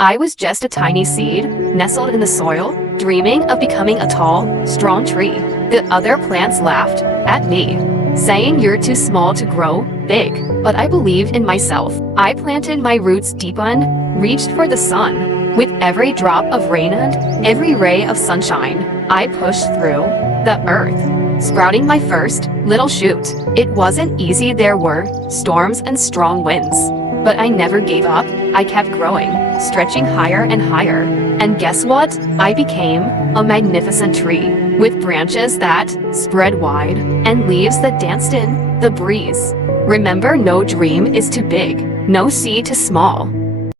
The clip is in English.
I was just a tiny seed, nestled in the soil, dreaming of becoming a tall, strong tree. The other plants laughed at me, saying you're too small to grow big. But I believed in myself. I planted my roots deep and reached for the sun. With every drop of rain and every ray of sunshine, I pushed through the earth, sprouting my first little shoot. It wasn't easy. There were storms and strong winds, but I never gave up. I kept growing, stretching higher and higher. And guess what? I became a magnificent tree with branches that spread wide and leaves that danced in the breeze. Remember, no dream is too big, no seed too small.